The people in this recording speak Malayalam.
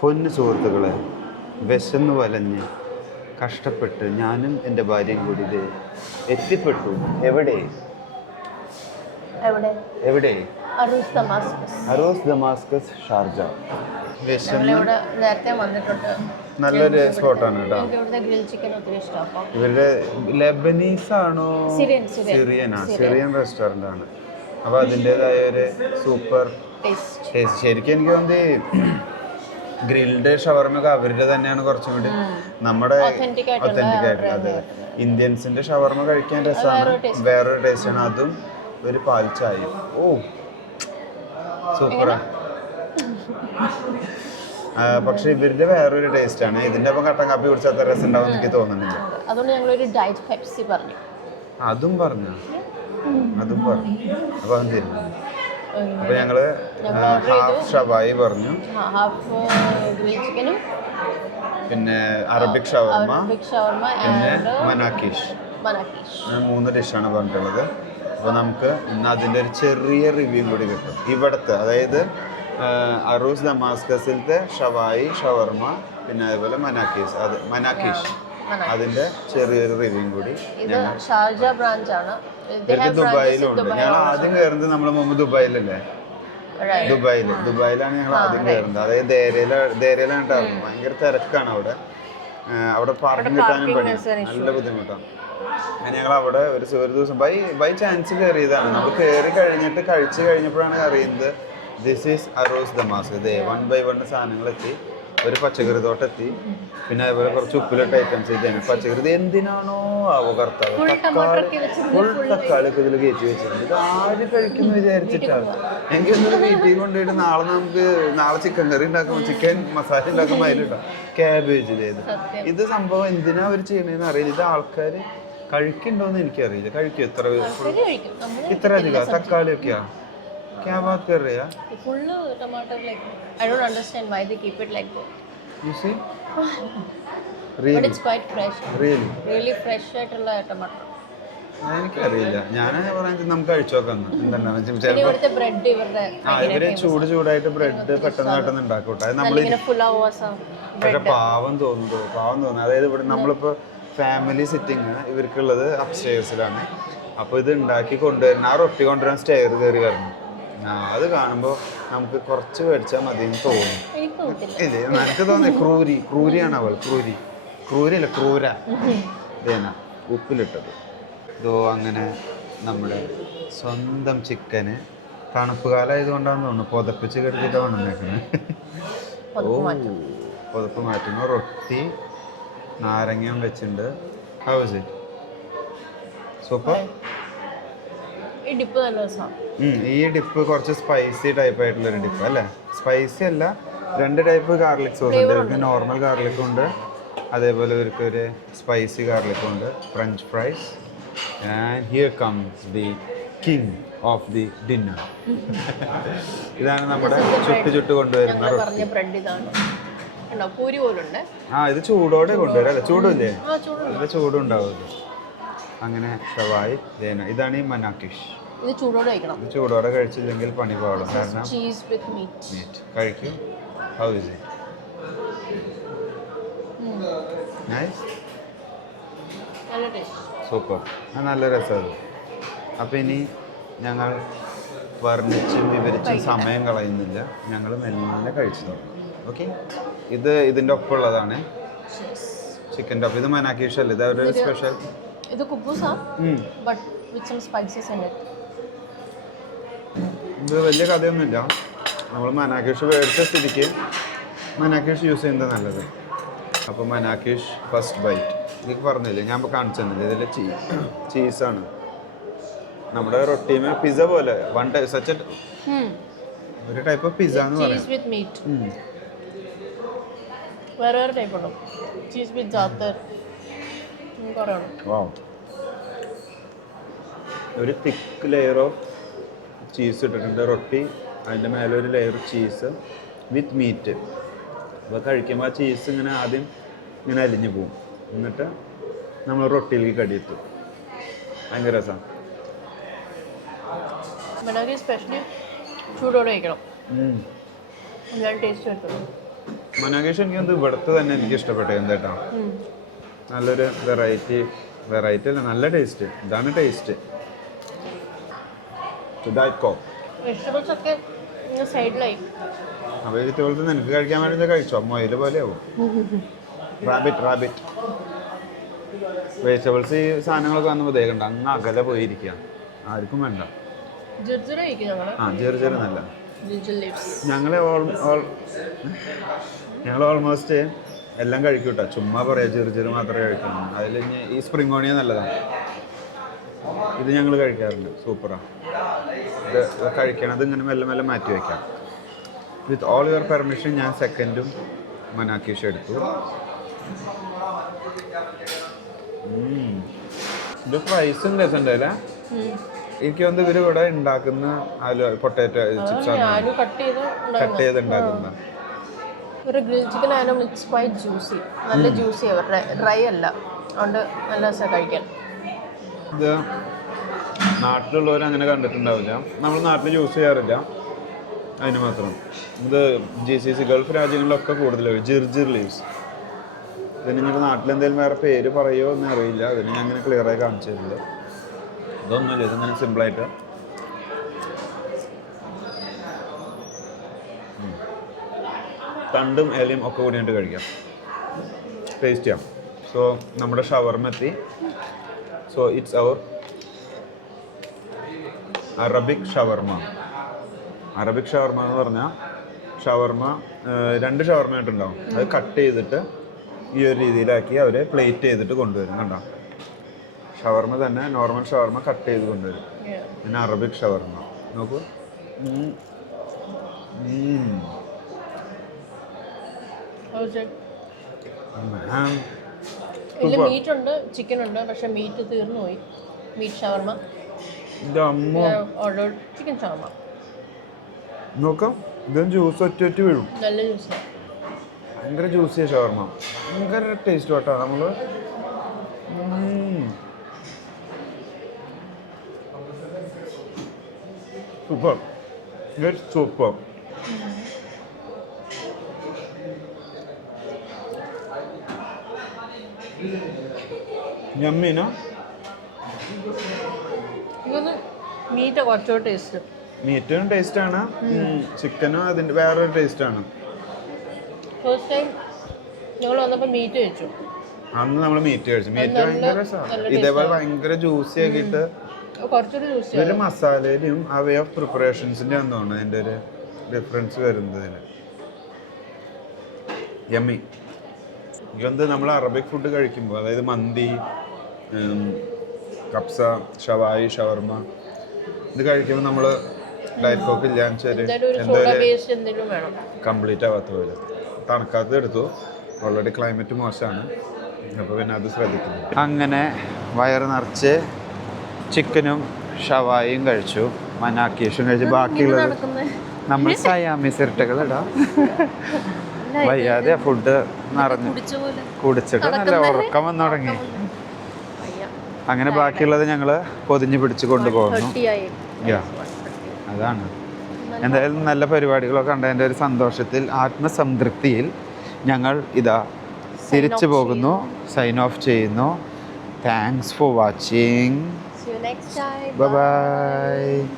പൊന്നു സുഹൃത്തുക്കളെ, വിശന്ന് വലഞ്ഞ് കഷ്ടപ്പെട്ട് ഞാനും എൻ്റെ ഭാര്യയും കൂടി ഇത് എത്തിപ്പെട്ടു. എവിടെ എവിടെ? എവിടെ? അറൂസ് ദമാസ്കസ് ഷാർജ. വിശന്ന് ഇവിടെ നേരത്തെ വന്നിട്ടുണ്ട്. നല്ലൊരു സ്പോട്ടാണ് കേട്ടോ. ഇവിടുത്തെ ഗ്രിൽ ചിക്കൻ ഒത്തിരി ഇഷ്ടമാണ്. ഇവരുടെ ലെബനീസ് ആണോ സിറിയൻ റെസ്റ്റോറൻ്റ് ആണ്. അപ്പോൾ അതിൻ്റെതായ ഒരു സൂപ്പർ ടേസ്റ്റ്. ശരിക്കും എനിക്ക് തോന്നുന്നത് ഗ്രിൽഡ് ഷവർമൊക്കെ അവരുടെ തന്നെയാണ് കുറച്ചും കൂടി നമ്മുടെ ഒത്തൻറ്റിക് ആയിട്ടുള്ള. അതെ, ഇന്ത്യൻസിന്റെ ഷവർമ കഴിക്കാൻ രസമാണ്, വേറൊരു ടേസ്റ്റാണ്. അതും ഒരു പാൽ ചായയും. ഓ സൂപ്പറാ. പക്ഷെ ഇവരുടെ വേറൊരു ടേസ്റ്റാണ്. ഇതിന്റെ ഒപ്പം കട്ടൻ കാപ്പി കുടിച്ചാൽ അത്ര രസം ഉണ്ടാവും എനിക്ക് തോന്നുന്നില്ല. അതുകൊണ്ട് ഞങ്ങളൊരു ഡയറ്റ് പെപ്സി പറഞ്ഞു. അതും പറഞ്ഞു. അപ്പൊ അതും തരുന്നു. അപ്പൊ ഞങ്ങള് ഹാഫ് ഷവായി പറഞ്ഞു, പിന്നെ അറബിക് ഷവർമ, പിന്നെ മനാക്കിഷ്. 3 ഡിഷാണ് പറഞ്ഞിട്ടുള്ളത്. അപ്പോൾ നമുക്ക് ഇന്ന് അതിൻ്റെ ഒരു ചെറിയ റിവ്യൂ കൂടി കിട്ടും. ഇവിടുത്തെ, അതായത് അറൂസ് ദമാസ്കസിലത്തെ ഷവായി ഷവർമ, പിന്നെ അതേപോലെ മനാക്കിഷ് അതിൻ്റെ ചെറിയൊരു റിവ്യൂ കൂടി. ഷാർജ ബ്രാഞ്ച് ആണ്. ഇവർക്ക് ദുബായിലുണ്ട്. ഞങ്ങൾ ആദ്യം കയറുന്നത് നമ്മളെ മുമ്പ് ദുബായിലല്ലേ? ദുബായിലാണ് ഞങ്ങൾ ആദ്യം കയറുന്നത്. അതായത് ദേരയിലാണ് ഇറങ്ങുന്നത്. ഭയങ്കര തിരക്കാണ് അവിടെ പാർക്കിംഗ് കിട്ടാനും പണി, നല്ല ബുദ്ധിമുട്ടാണ്. ഞങ്ങൾ അവിടെ ഒരു ദിവസം ബൈ ചാൻസ് കയറിയതാണ്. നമ്മൾ കയറി കഴിഞ്ഞിട്ട് കഴിച്ചു കഴിഞ്ഞപ്പോഴാണ് അറിയുന്നത് ദിസ് ഈസ് അറൂസ് ദമാസ്കസ്. 1 by 1 സാധനങ്ങളെത്തി. ഒരു പച്ചക്കറി തോട്ടെത്തി, പിന്നെ അതുപോലെ കുറച്ച് ഉപ്പിലിട്ട ഐറ്റംസ്. ഇതാണ് പച്ചക്കറി. ഇത് എന്തിനാണോ ആവോ കർത്താവ്, ഫുൾ തക്കാളി ഒക്കെ ഇതിൽ കയറ്റി വെച്ചിട്ടുണ്ട്. ഇത് ആര് കഴിക്കുന്നു വിചാരിച്ചിട്ടാണ്. എനിക്ക് എന്തൊരു വീട്ടിൽ കൊണ്ടുപോയിട്ട് നാളെ ചിക്കൻ കറി ഉണ്ടാക്കുമ്പോൾ ചിക്കൻ മസാല ഉണ്ടാക്കുമ്പോൾ അതിലിട്ടാം ക്യാബേജ് ചെയ്ത്. ഇത് സംഭവം എന്തിനാ അവർ ചെയ്യണതെന്ന് അറിയില്ല. ഇത് ആൾക്കാർ കഴിക്കുന്നുണ്ടോയെന്ന് എനിക്കറിയില്ല. കഴിക്കും ഇത്ര അധികം തക്കാളി ഒക്കെയാ? क्या बात कर रहे हैं? Full tomato like I don't understand why they keep it like that. You see? Really? But it's quite fresh. Really fresh ആയിട്ടുള്ള tomato. എനിക്കറിയില്ല. ഞാൻ പറഞ്ഞത് നമുക്ക് കഴിച്ചു നോക്കാം. എന്താണ് ഇവിടുത്തെ ബ്രെഡ് ഇവര് ചൂടായിട്ട് ബ്രെഡ് പെട്ടെന്ന് ഉണ്ടാക്കൂട്ടെ. അത് നമ്മൾ പക്ഷെ പാവം തോന്നുന്നു. അതായത് ഇവിടെ നമ്മളിപ്പോൾ ഫാമിലി സിറ്റിങ് ഇവർക്കുള്ളത് അപ്സ്റ്റേഴ്സിലാണ്. അപ്പോൾ ഇത് ഉണ്ടാക്കി കൊണ്ടുവരുന്ന റൊട്ടി കൊണ്ടുവരാൻ സ്റ്റെയർ കയറി വരണം. അത് കാണുമ്പോൾ നമുക്ക് കുറച്ച് മേടിച്ചാൽ മതി എന്ന് തോന്നും. ഇല്ലേ, എനിക്ക് തോന്നി ക്രൂരിയാണ് അവൾ. ക്രൂരല്ല ക്രൂര. ഇതേന ഉപ്പിലിട്ടത്. ഇതോ അങ്ങനെ നമ്മുടെ സ്വന്തം ചിക്കന് തണുപ്പ് കാലമായതുകൊണ്ടാണെന്ന് തോന്നുന്നു പുതപ്പിച്ച് കെടുത്തിട്ട് വന്നിരിക്കുന്നത്. പുതപ്പ് മാറ്റുന്നു. റൊട്ടി നാരങ്ങയും വെച്ചിട്ടുണ്ട്. House it super. ഈ ഡിപ്പ് കുറച്ച് സ്പൈസി ടൈപ്പ് ആയിട്ടുള്ളൊരു ഡിപ്പ് അല്ലേ? സ്പൈസി അല്ല, 2 ടൈപ്പ് ഗാർലിക് സോസ് ഉണ്ട്. ഇവർക്ക് നോർമൽ ഗാർലിക്കും ഉണ്ട്, അതേപോലെ ഇവർക്ക് ഒരു സ്പൈസി ഗാർലിക്കും ഉണ്ട്. French fries. And here comes the king of the dinner. ഇതാണ് നമ്മുടെ ചുട്ട് കൊണ്ടുവരുന്ന റൊട്ടി. ഇത് ചൂടോടെ കൊണ്ടുവരാം അല്ലേ? ചൂടില്ലേ? നല്ല ചൂടുണ്ടാവുമല്ലോ. അങ്ങനെ ഷവായി ദേന. ഇതാണ് ഈ മനാക്കിഷ്. ഇത് ചൂടോടെ കഴിച്ചില്ലെങ്കിൽ പണി പാടും. കാരണം മീറ്റ് കഴിക്കും. How is it? Nice, super. നല്ല രസമാണ്. അപ്പം ഇനി ഞങ്ങൾ വർണ്ണിച്ചും വിവരിച്ചും സമയം കളയുന്നില്ല. ഞങ്ങൾ മെല്ലെ കഴിച്ചു തുടങ്ങും. ഓക്കെ, ഇതിൻ്റെ ഒപ്പമുള്ളതാണ് ചിക്കൻ്റെ ഒപ്പം. ഇത് മനാക്കിഷ് അല്ലേ? ഇത് അവരുടെ സ്പെഷ്യൽ. ഇത് കുബൂസാ, but with some spices in it. ഇത് വലിയ കഥയൊന്നുമില്ല. നമ്മൾ മനാക്കിഷ് മേടിച്ച സ്ഥിതിക്ക് മനാക്കിഷ് യൂസ് ചെയ്യുന്നത് നല്ലത്. അപ്പോൾ മനാക്കിഷ് ഫസ്റ്റ് ബൈറ്റ്. എനിക്ക് പറഞ്ഞില്ലേ, ഞാൻ ഇപ്പോൾ കാണിച്ചു തന്നില്ല. ഇതിൽ ചീസാണ്. നമ്മുടെ റൊട്ടിമേ പിസ്സ പോലെ ഒരു ടൈപ്പ് ഓഫ് പിസ്സ എന്ന് പറയാം. വേറെ ടൈപ്പ് ഉണ്ടോ? ചീസ് വിത്ത് ജാത്തർ. ഒരു തിക്ക് ലെയർ ഓഫ് ചീസ് ഇട്ടിട്ടുണ്ട്. റൊട്ടി, അതിൻ്റെ മേലെ ഒരു ലെയർ ചീസ് വിത്ത് മീറ്റ്. അപ്പോൾ കഴിക്കുമ്പോൾ ആ ചീസ് ഇങ്ങനെ ആദ്യം ഇങ്ങനെ അലിഞ്ഞു പോവും. എന്നിട്ട് നമ്മൾ റൊട്ടിയിലേക്ക് കടിയെത്തും. ഭയങ്കര രസമാണ്. സ്പെഷ്യലി ചൂടോടെ കഴിക്കണം. ഞാൻ ടേസ്റ്റ് എടുത്തു. മനാകേഷ് എനിക്ക് ഇവിടുത്തെ തന്നെ എനിക്ക് ഇഷ്ടപ്പെട്ടു എന്താ നല്ലൊരു വെറൈറ്റി അല്ല നല്ല ടേസ്റ്റ് ഇതാണ് ടേസ്റ്റ് വെജിറ്റബിൾസ് ഒക്കെ സൈഡിലായി. വെജിറ്റബിൾസ് നിനക്ക് കഴിക്കാൻ വേണ്ടി കഴിച്ചോ മൊയില് പോലെയാവും. റാബിറ്റ് വെജിറ്റബിൾസ് ഈ സാധനങ്ങളൊക്കെ വന്ന് ദേഹണ്ട അങ്ങ് അകലെ പോയിരിക്കുക ആർക്കും വേണ്ട. ചെറു നല്ല ഞങ്ങൾ ഓൾമോസ്റ്റ് എല്ലാം കഴിക്കും കേട്ടോ. ചുമ്മാ പറയാം ചെറു മാത്രമേ കഴിക്കുള്ളൂ. അതിൽ ഈ സ്പ്രിംഗ് ഓണിയൻ നല്ലതാണ്. ഇത് ഞങ്ങൾ കഴിക്കാറുണ്ട്. സൂപ്പറാണ്. ഇത് കഴിക്കണത് ഇങ്ങനെ മെല്ലെ മെല്ലെ മാറ്റി വയ്ക്കാം. വിത്ത് ഓൾ യുവർ പെർമിഷൻ ഞാൻ സെക്കൻഡും മനാക്കീഷ് എടുത്തു. ഇത് ഫ്രൈസും രസമുണ്ട് അല്ലേ? എനിക്ക് തോന്നുന്നു ഇവർ ഇവിടെ ഉണ്ടാക്കുന്ന പൊട്ടാറ്റോ ചിപ്സാണ് കട്ട് ചെയ്ത് ഉണ്ടാക്കുന്ന. ഒരു ഗ്രിൽ ചിക്കൻ ആയാലും ഇറ്റ്സ് ക്വൈറ്റ് ജ്യൂസി. നല്ല ജ്യൂസി അവരുടെ ഡ്രൈ അല്ല. അതുകൊണ്ട് നല്ല രസമാണ് കഴിക്കാൻ. ഇത് നാട്ടിലുള്ളവർ അങ്ങനെ കണ്ടിട്ടുണ്ടാവില്ല. നമ്മൾ നാട്ടിൽ യൂസ് ചെയ്യാറില്ല. അതിന് മാത്രം ഇത് GCC ഗൾഫ് രാജ്യങ്ങളിലൊക്കെ കൂടുതലാണ് ജിർജിർ ലീവ്സ്. ഇതിന് ഇനിയിപ്പോൾ നാട്ടിലെന്തെങ്കിലും വേറെ പേര് പറയുമോ എന്ന് അറിയില്ല. അതിന് ഞാൻ അങ്ങനെ ക്ലിയറായി കാണിച്ചു തരില്ല. ഇതൊന്നുമില്ല. ഇതിങ്ങനെ സിമ്പിളായിട്ട് തണ്ടും ഇലയും ഒക്കെ കൂടിയിട്ട് കഴിക്കാം. ടേസ്റ്റ് ചെയ്യാം. സോ നമ്മുടെ ഷവർമ എത്തി. So it's our Arabic shawarma എന്ന് പറഞ്ഞാൽ ഷവർമ 2 ഷവർമയായിട്ടുണ്ടാവും. അത് കട്ട് ചെയ്തിട്ട് ഈ ഒരു രീതിയിലാക്കി അവർ പ്ലേറ്റ് ചെയ്തിട്ട് കൊണ്ടുവരും. കണ്ടോ? ഷവർമ തന്നെ നോർമൽ ഷവർമ കട്ട് ചെയ്ത് കൊണ്ടുവരും. പിന്നെ അറബിക് ഷവർമ നോക്കൂ. മീറ്റ് ഉണ്ട്, ചിക്കൻ ഉണ്ട്. പക്ഷെ മീറ്റ് തീർന്നു പോയി. മീറ്റ് ഷവർമ ഓർഡർ ചിക്കൻ ഷവർമ. നോക്കാം. ഇതും ജ്യൂസ് ഒറ്റ വീഴും. നല്ല ജ്യൂസാണ്. ഭയങ്കര ജ്യൂസിയ ഷവർമ. ഭയങ്കര ടേസ്റ്റ് കേട്ടോ. നമ്മള് സൂപ്പർ. യമ്മീനോ? മീറ്റ് കുറച്ചുകൂടെ ടേസ്റ്റ്. മീറ്റും ടേസ്റ്റാണ്. ചിക്കനും അതിൻ്റെ വേറൊരു ടേസ്റ്റാണ്. ഫസ്റ്റ് ടൈം ഞങ്ങൾ വന്നപ്പോൾ മീറ്റ് കഴിച്ചു. അന്ന് നമ്മൾ മീറ്റ് കഴിച്ചു. മീറ്റ് ഭയങ്കര രസമാണ്. ഇതേപോലെ ഭയങ്കര ജ്യൂസി ആക്കിയിട്ട് ഇതിൽ മസാലയിലും ആ വേ ഓഫ് പ്രിപ്പറേഷൻസിൻ്റെ ഒന്നാണ് അതിൻ്റെ ഒരു ഡിഫറൻസ് വരുന്നതിന്. യമ്മി. ഇതെന്ത് നമ്മൾ അറബിക് ഫുഡ് കഴിക്കുമ്പോൾ അതായത് മന്തി, കപ്സ, ഷവായി, ഷവർമ ഇത് കഴിക്കുമ്പോൾ നമ്മൾ ഡയറ്റ് കോക്ക് ഇല്ലാന്ന് വെച്ചാൽ കംപ്ലീറ്റ് ആവാത്ത പോലെ. തണുക്കാത്തത് എടുത്തു. ഓൾറെഡി ക്ലൈമറ്റ് മോശമാണ്. അപ്പോൾ പിന്നെ അത് ശ്രദ്ധിക്കുന്നു. അങ്ങനെ വയറ് നിറച്ച് ചിക്കനും ഷവായിയും കഴിച്ചു. മനാക്കീഷും കഴിച്ചു. ബാക്കിയുള്ളത് നമ്മൾ സയാമീസ് ഇരട്ടകളിടാം. വയ്യാതെ ഫുഡ് നിറഞ്ഞു കുടിച്ചിട്ട് നല്ല ഉറക്കം വന്നു തുടങ്ങി. അങ്ങനെ ബാക്കിയുള്ളത് ഞങ്ങൾ പൊതിഞ്ഞ് പിടിച്ച് കൊണ്ടുപോകുന്നു. അതാണ്. എന്തായാലും നല്ല പരിപാടികളൊക്കെ കണ്ടതിൻ്റെ ഒരു സന്തോഷത്തിൽ ആത്മസംതൃപ്തിയിൽ ഞങ്ങൾ ഇതാ തിരിച്ചു പോകുന്നു. സൈൻ ഓഫ് ചെയ്യുന്നു. Thanks for watching. ബൈ.